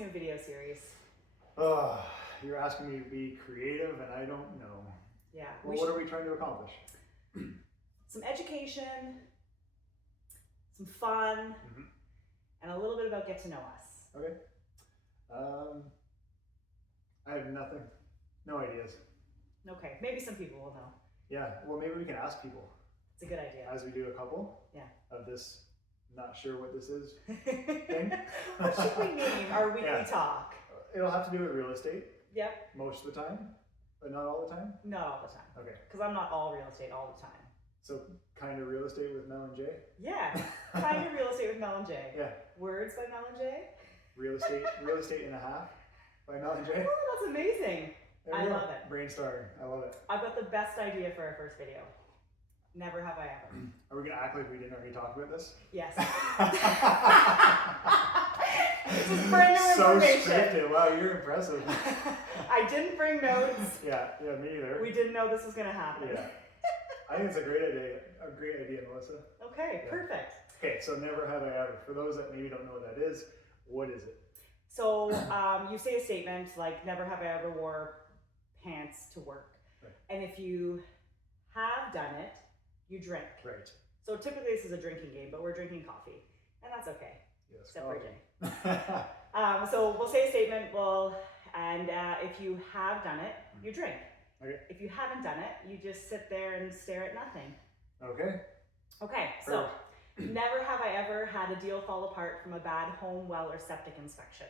new video series? You're asking me to be creative and I don't know. Yeah. Well, what are we trying to accomplish? Some education, some fun, and a little bit about get to know us. Okay. I have nothing. No ideas. Okay, maybe some people will know. Yeah, well, maybe we can ask people. It's a good idea. As we do a couple of this, not sure what this is thing. What should we name our weekly talk? It'll have to do with real estate. Yep. Most of the time, but not all the time? Not all the time. Okay. Because I'm not all real estate all the time. So, kind of real estate with Mel and Jay? Yeah, kind of real estate with Mel and Jay. Yeah. Words by Mel and Jay? Real estate and a half by Mel and Jay? Oh, that's amazing. I love it. Brainstorming. I love it. I've got the best idea for our first video. Never have I ever. Are we going to act like we didn't already talk about this? Yes. This is brand new information. So scripted. Wow, you're impressive. I didn't bring notes. Yeah, me either. We didn't know this was going to happen. Yeah. I think it's a great idea, Melissa. Okay, perfect. Okay, so never have I ever. For those that maybe don't know what that is, what is it? So you say a statement like, never have I ever wore pants to work. Right. And if you have done it, you drink. Right. So typically this is a drinking game, but we're drinking coffee. And that's okay. Yes. Except for Jay. So we'll say a statement, and if you have done it, you drink. Okay. If you haven't done it, you just sit there and stare at nothing. Okay. Okay, so never have I ever had a deal fall apart from a bad home, well, or septic inspection.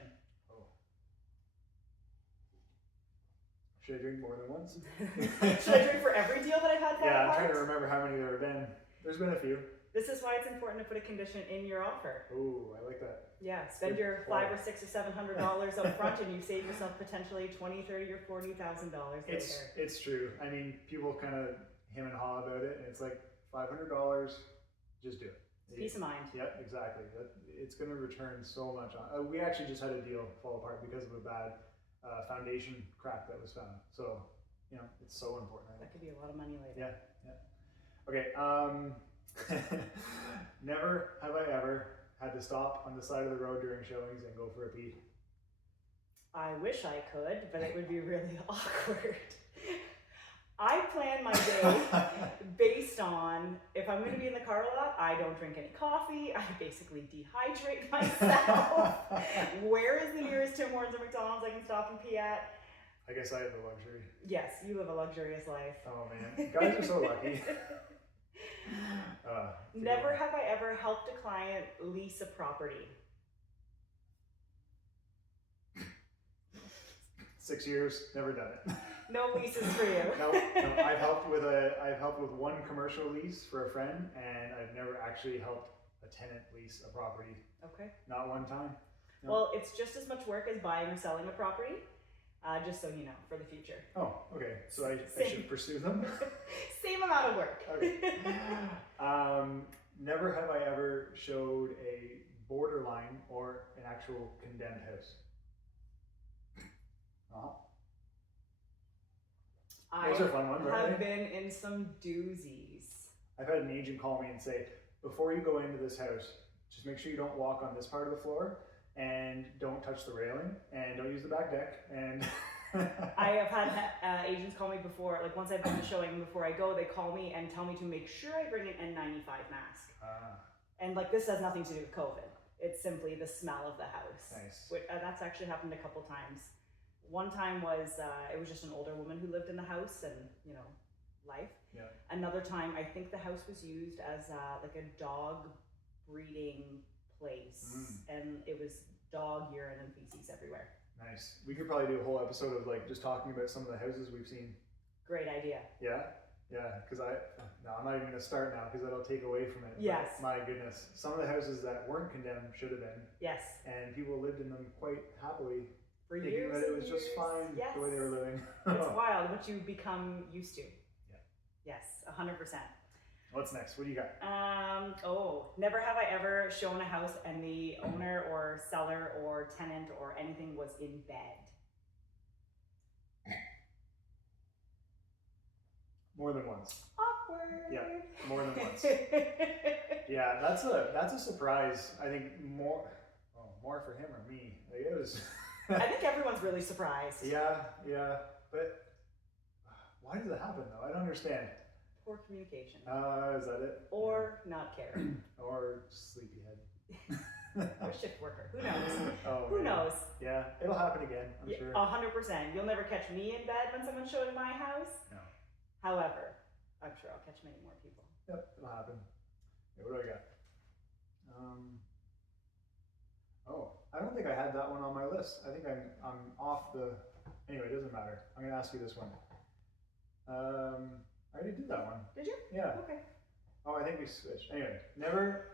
Oh. Should I drink more than once? Should I drink for every deal that I've had fall apart? Yeah, I'm trying to remember how many there have been. There's been a few. This is why it's important to put a condition in your offer. Ooh, I like that. Yeah, spend your $500 or $600 or $700 up front, and you save yourself potentially $20,000, $30,000 or $40,000 later. It's true. I mean, people kind of hem and haw about it, and it's like $500. Just do it. Peace of mind. Yep, exactly. It's going to return so much on. We actually just had a deal fall apart because of a bad foundation crack that was found. So, it's so important. That could be a lot of money later. Yeah. Okay. Never have I ever had to stop on the side of the road during showings and go for a pee. I wish I could, but it would be really awkward. I plan my day based on, if I'm going to be in the car a lot, I don't drink any coffee. I basically dehydrate myself. Where is the nearest Tim Hortons or McDonald's I can stop and pee at? I guess I have the luxury. Yes, you live a luxurious life. Oh man, guys are so lucky. Never have I ever helped a client lease a property. 6 years, never done it. No leases for you. No. I've helped with one commercial lease for a friend, and I've never actually helped a tenant lease a property. Okay. Not one time. No. Well, it's just as much work as buying or selling a property. Just so you know, for the future. Oh, okay. So I should pursue them? Same amount of work. Okay. Never have I ever showed a borderline or an actual condemned house. Those are fun ones, aren't I have they? been in some doozies. I've had an agent call me and say, before you go into this house, just make sure you don't walk on this part of the floor, and don't touch the railing, and don't use the back deck, and... I have had agents call me before, like once I've been showing, before I go, they call me and tell me to make sure I bring an N95 mask. And like, this has nothing to do with COVID. It's simply the smell of the house. Nice. That's actually happened a couple times. One time was, it was just an older woman who lived in the house and, life. Yeah. Another time, I think the house was used as like a dog breeding place. And it was dog urine and feces everywhere. Nice. We could probably do a whole episode of like just talking about some of the houses we've seen. Great idea. Yeah? Yeah, because I'm not even going to start now because that'll take away from it. Yes. But my goodness. Some of the houses that weren't condemned should have been. Yes. And people lived in them quite happily. For thinking years that it was and just years. fine Yes. the way they were living. It's wild what you become used to. Yeah. Yes, 100%. What's next? What do you got? Never have I ever shown a house and the owner or seller or tenant or anything was in bed. More than once. Awkward. Yeah, more than once. Yeah, that's a surprise. I think more. Oh more for him or me. Like it was. I think everyone's really surprised. Yeah, but why does it happen though? I don't understand. Poor communication. Is that it? Or not caring. Or sleepyhead. Or shift worker. Who knows? Oh, Who knows? Yeah, it'll happen again, I'm sure. 100%. You'll never catch me in bed when someone's showing my house. No. However, I'm sure I'll catch many more people. Yep, it'll happen. Okay, what do I got? Oh, I don't think I had that one on my list. I think I'm off the. Anyway, it doesn't matter. I'm gonna ask you this one. I already did that one. Did you? Yeah. Okay. Oh, I think we switched. Anyway, never.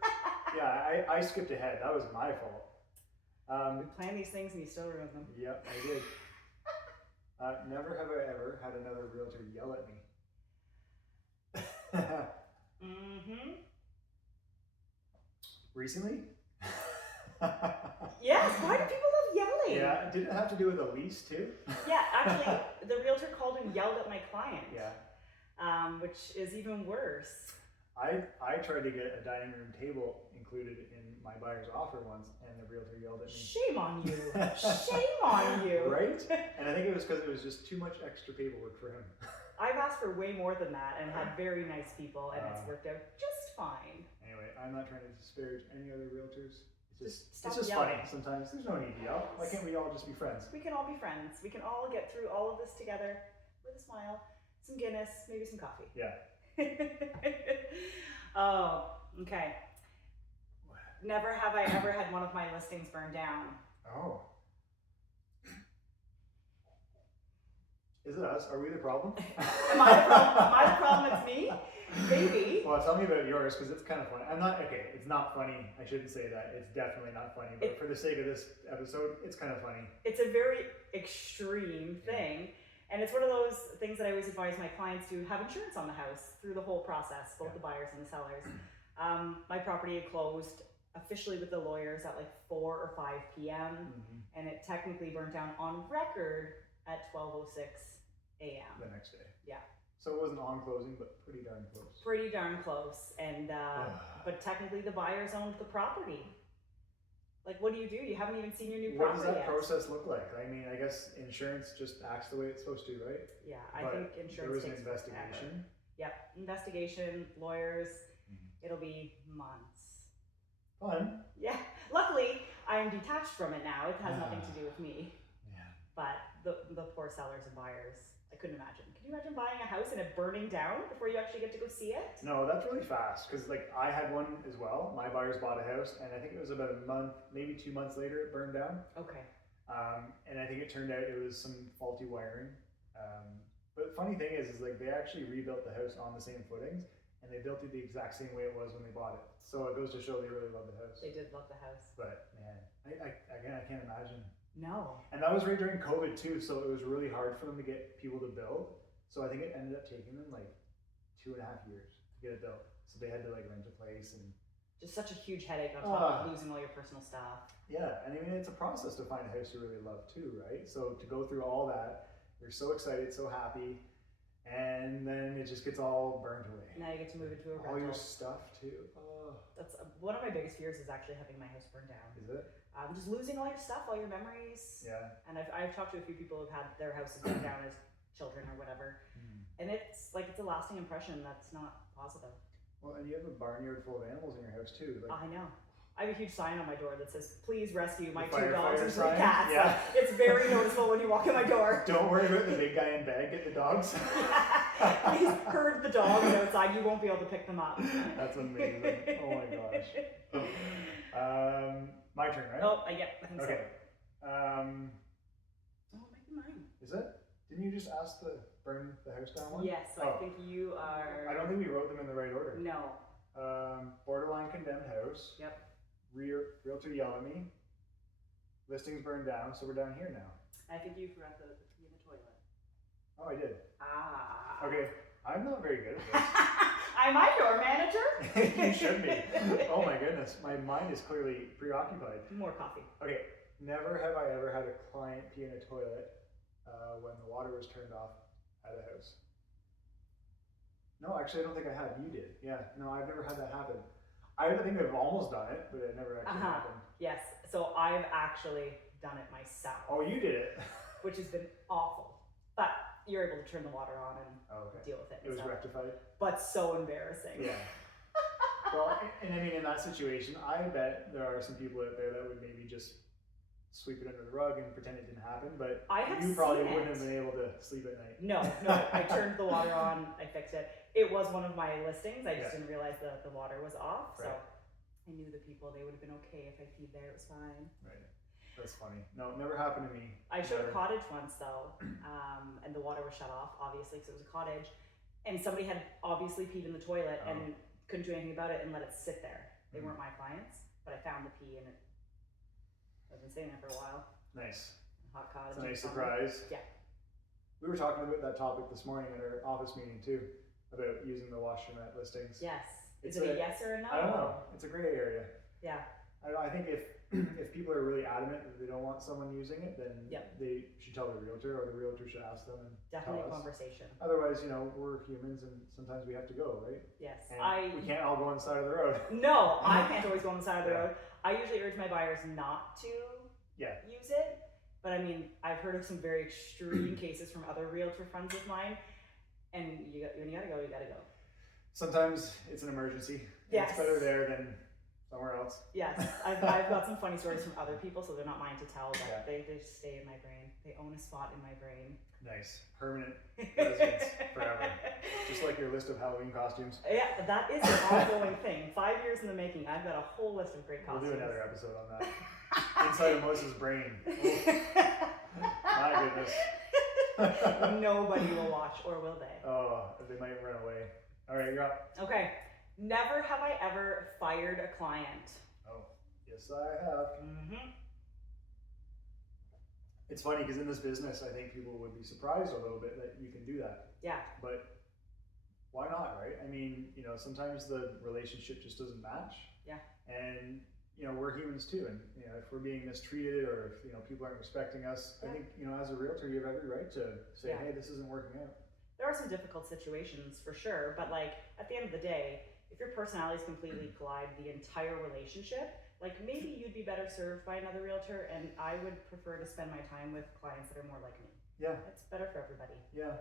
Yeah, I skipped ahead. That was my fault. We plan these things and you still ruin them. Yep, I did. Never have I ever had another realtor yell at me. Mm-hmm. Recently? Yes, why do people love yelling? Yeah, did it have to do with a lease too? Yeah, actually, the realtor called and yelled at my client. Yeah. Which is even worse. I tried to get a dining room table included in my buyer's offer once, and the realtor yelled at me. Shame on you. Shame on you. Right? And I think it was because it was just too much extra paperwork for him. I've asked for way more than that and had very nice people, and it's worked out just fine. Anyway, I'm not trying to disparage any other realtors. Just stop it's just yelling. funny sometimes. There's no need to yell. Why can't we all just be friends? We can all be friends. We can all get through all of this together with a smile, some Guinness, maybe some coffee. Yeah. Oh, okay. Never have I ever had one of my listings burned down. Oh. Is it us? Are we the problem? Am I the problem? Am I the problem? It's me? Maybe. Well, tell me about yours because it's kind of funny. Okay, it's not funny. I shouldn't say that. It's definitely not funny. But for the sake of this episode, it's kind of funny. It's a very extreme thing. And it's one of those things that I always advise my clients to have insurance on the house through the whole process, both the buyers and the sellers. My property had closed officially with the lawyers at like 4 or 5 p.m. And it technically burnt down on record at 12:06 a.m. The next day. Yeah. So it wasn't on closing, but pretty darn close. Pretty darn close. And but technically the buyers owned the property. Like, what do? You haven't even seen your new property yet. What does that process look like? I mean, I guess insurance just acts the way it's supposed to, right? Yeah, I think insurance there was an takes investigation. forever. Yep, investigation, lawyers. It'll be months. Fun. Yeah. Luckily, I'm detached from it now. It has nothing to do with me. Yeah. But the poor sellers and buyers, I couldn't imagine. Can you imagine buying a house and it burning down before you actually get to go see it? No, that's really fast because like I had one as well. My buyers bought a house, and I think it was about a month, maybe 2 months later, it burned down. Okay. And I think it turned out it was some faulty wiring. But the funny thing is like they actually rebuilt the house on the same footings, and they built it the exact same way it was when they bought it. So it goes to show they really love the house. They did love the house. But man, I can't imagine. No. And that was right during COVID too, so it was really hard for them to get people to build. So I think it ended up taking them like 2.5 years to get it built. So they had to like rent a place and just such a huge headache on top of losing all your personal stuff. Yeah, and I mean it's a process to find a house you really love too, right? So to go through all that, you're so excited, so happy, and then it just gets all burnt away. Now you get to move into a rental. All your stuff too. Oh. That's one of my biggest fears is actually having my house burned down. Is it? Just losing all your stuff, all your memories. Yeah. And I've talked to a few people who've had their houses burned down as children or whatever. And it's like it's a lasting impression that's not positive. Well, and you have a barnyard full of animals in your house too. Like, I know. I have a huge sign on my door that says, "Please rescue my 2 firefighter dogs and 3 sign? cats." Yeah. Like, it's very noticeable when you walk in my door. Don't worry about the big guy in bed. Get the dogs. Please herd the dogs outside. You won't be able to pick them up. That's amazing. Oh my gosh. My turn, right? Oh, yeah, I think okay. so. Oh, it might be mine. Is it? Didn't you just ask to burn the house down one? Yes, so I think you are. I don't think we wrote them in the right order. No. Borderline condemned house. Yep. Realtor yell at me. Listings burned down, so we're down here now. I think you forgot the pee in the toilet. Oh, I did. Ah. Okay, I'm not very good at this. Am I your manager? You should be. Oh my goodness, my mind is clearly preoccupied. More coffee. Okay, never have I ever had a client pee in a toilet when the water was turned off at a house. No, actually, I don't think I have. You did. Yeah. No, I've never had that happen. I think I've almost done it, but it never actually happened. Yes. So I've actually done it myself, Oh, you did it. which has been awful. But you're able to turn the water on and Oh, okay. deal with it. It was and stuff. rectified. But so embarrassing. Yeah. Well, and I mean, in that situation, I bet there are some people out there that would maybe just sweep it under the rug and pretend it didn't happen, but I have you probably seen wouldn't it. have been able to sleep at night. No, I turned the water on, I fixed it. It was one of my listings. I just didn't realize that the water was off. So I knew the people, they would have been okay if I peed there, it was fine. Right. That's funny. No, it never happened to me. I showed a cottage once though, and the water was shut off, obviously, because it was a cottage. And somebody had obviously peed in the toilet and couldn't do anything about it and let it sit there. They weren't my clients, but I found the pee and I've been staying there for a while. Nice. Hot cottage. It's a nice surprise. Yeah. We were talking about that topic this morning at our office meeting too, about using the washerette listings. Yes. It's Is it a yes or a no? I don't know. It's a gray area. Yeah. I think if people are really adamant that they don't want someone using it, then they should tell the realtor, or the realtor should ask them and definitely tell us. Conversation. Otherwise, we're humans and sometimes we have to go, right? Yes. And we can't all go on the side of the road. No, I can't always go on the side of the road. I usually urge my buyers not to use it. But I mean, I've heard of some very extreme cases from other realtor friends of mine, and when you gotta go, you gotta go. Sometimes it's an emergency. Yes. It's better there than somewhere else. Yes, I've got some funny stories from other people, so they're not mine to tell, but they just stay in my brain. They own a spot in my brain. Nice. Permanent residence forever. Just like your list of Halloween costumes. Yeah, that is an ongoing thing. 5 years in the making. I've got a whole list of great costumes. We'll do another episode on that. Inside of Melissa's brain. My goodness. Nobody will watch, or will they? Oh, they might run away. All right, you're up. Okay. Never have I ever fired a client. Oh, yes I have. It's funny because in this business, I think people would be surprised a little bit that you can do that. Yeah. But why not, right? I mean, sometimes the relationship just doesn't match. Yeah. And we're humans too, and if we're being mistreated, or if people aren't respecting us, I think as a realtor, you have every right to say, hey, this isn't working out. There are some difficult situations for sure, but like at the end of the day, if your personalities completely collide the entire relationship, like maybe you'd be better served by another realtor, and I would prefer to spend my time with clients that are more like me. Yeah. It's better for everybody. Yeah.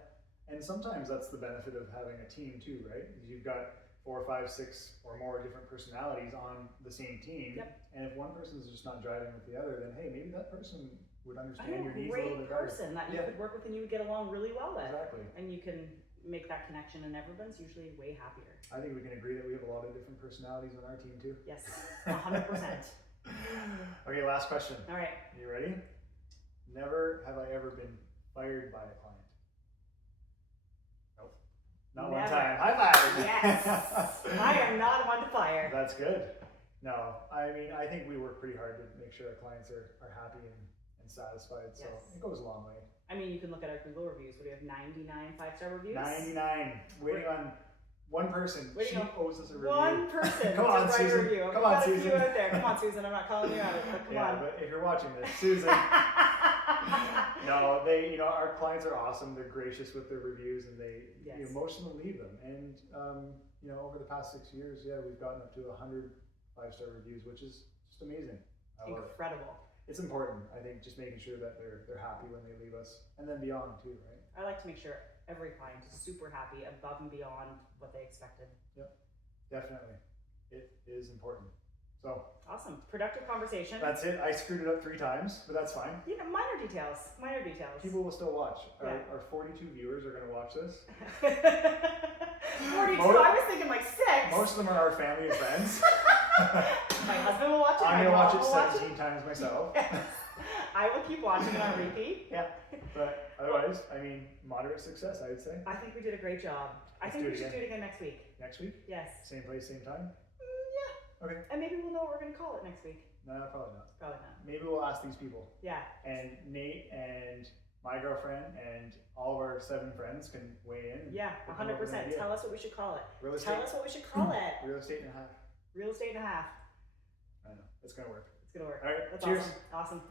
And sometimes that's the benefit of having a team too, right? Because you've got 4, 5, 6 or more different personalities on the same team. Yep. And if one person's just not driving with the other, then hey, maybe that person would understand your needs a little bit better. Great person that you could work with and you would get along really well with. Exactly. And you can make that connection, and everyone's usually way happier. I think we can agree that we have a lot of different personalities on our team too. Yes, 100%. Okay, last question. All right. You ready? Never have I ever been fired by a client. Nope. Not one time. High five! Yes! I am not one to fire. That's good. No, I mean, I think we work pretty hard to make sure our clients are happy and satisfied, so it goes a long way. I mean, you can look at our Google reviews. What do we have? 99 5-star reviews? 99. Waiting on one person. She owes us a review. One person Come on, to write Susan. a review. Come on, Susan. Susan. Got a few out there. Come on, Susan. I'm not calling you out. Come on. But if you're watching this, Susan. No, our clients are awesome. They're gracious with their reviews, and they, most of them leave them. And, over the past 6 years, we've gotten up to 100 5-star reviews, which is just amazing. Incredible. It's important, I think, just making sure that they're happy when they leave us, and then beyond too, right? I like to make sure every client is super happy, above and beyond what they expected. Yep, definitely. It is important. So awesome, productive conversation. That's it. I screwed it up 3 times, but that's fine. Minor details. Minor details. People will still watch. Our 42 viewers are going to watch this. 42. I was thinking like 6. Most of them are our family and friends. My husband will watch it. I'm going to watch it 17 times myself. I will keep watching it on repeat. Yeah, but otherwise, I mean, moderate success, I would say. I think we did a great job. I think we should do it again next week. Next week? Yes. Same place, same time? Yeah. Okay. And maybe we'll know what we're going to call it next week. No, probably not. Probably not. Maybe we'll ask these people. Yeah. And Nate and my girlfriend and all of our 7 friends can weigh in. Yeah, 100%. Tell us what we should call it. Tell us what we should call it. Real estate and a half. Real estate and a half. I know. It's going to work. It's going to work. All right. That's Cheers. awesome. Awesome.